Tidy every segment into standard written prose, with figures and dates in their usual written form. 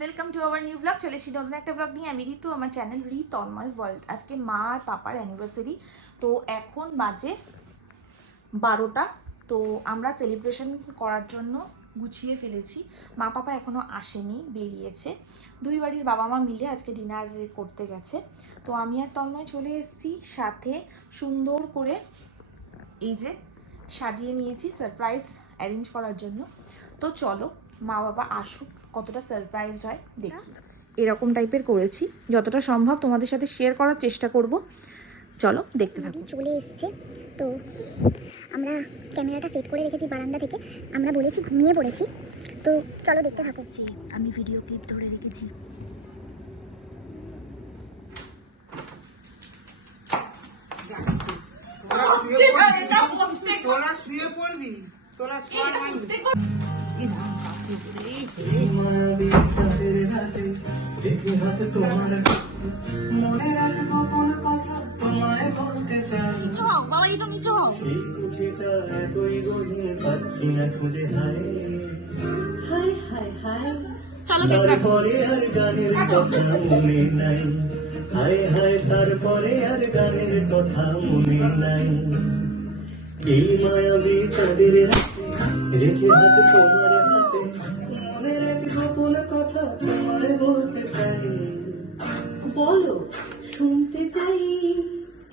Welcome to our new blog. চলে এসেছি নতুন একটা ব্লগ নিয়ে। আমি ঋতু, আমার চ্যানেল তন্ময় ওয়ার্ল্ড। আজকে মা আর পাপার অ্যানিভার্সারি, তো এখন বাজে 12টা। তো আমরা সেলিব্রেশন করার জন্য গুছিয়ে ফেলেছি। মা পাপা এখনও আসেনি, বেরিয়েছে। দুই বাড়ির বাবা মা মিলে আজকে ডিনার করতে গেছে। তো আমি আর তন্ময় চলে এসেছি, সাথে সুন্দর করে এই যে সাজিয়ে নিয়েছি সারপ্রাইজ অ্যারেঞ্জ করার জন্য। তো চলো মা বাবা আসুক, কতটা সারপ্রাইজ হয় দেখি। এরকম টাইপের করেছি, যতটা সম্ভব তোমাদের সাথে শেয়ার করার চেষ্টা করব। চলো দেখতে থাকো। চলে এসছে, তো আমরা ক্যামেরাটা সেট করে রেখেছি বারান্দা থেকে। আমরা বলেছি ঘুমিয়ে পড়েছি, তো চলো দেখতে থাকো। আমি ভিডিও ক্লিপ ধরে রেখেছি। তোরা শুয়ে পড়বি, তোরা শোয়ার তারপরে আর গানের কথা মনে নাই, হায় হায় তারপরে আর গানের কথা মনে নাই। এই মায়াবী চাঁদের রাতে রেখে হাত তোমার হাতে, মনের এক গোপন কথা তোমায় বলতে চাই। বলো, শুনতে চাই।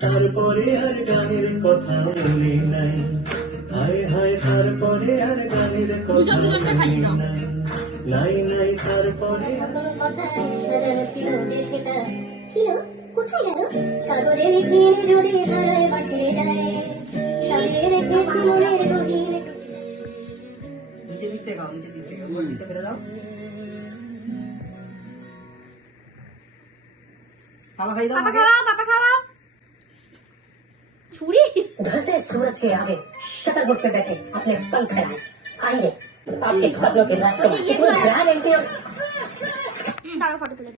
তারপরে আর গানের কথা মনে নাই, হায় হায় তারপরে আর গানের কথা মনে নাই। নাই নাই তারপরে সাজানো ছিল যে সেটা ছিল কোথায় গেল? কাগজে লিখে যদি হারায় বা ছেড়ে যায়, সাজিয়ে রেখেছি মনের গভীর। নিচে দিকতে গাও, নিচে দিকতে দিকতে ফেলে দাও। খাওয়া খাই দাও আমাকে। পাপা খাওয়া। ছুরি ढलते सूरज के आगे शकरगुट पे बैठे अपने पंख फैलाए आएंगे आपके सपनों के रास्ते में। तारा फोटो तुले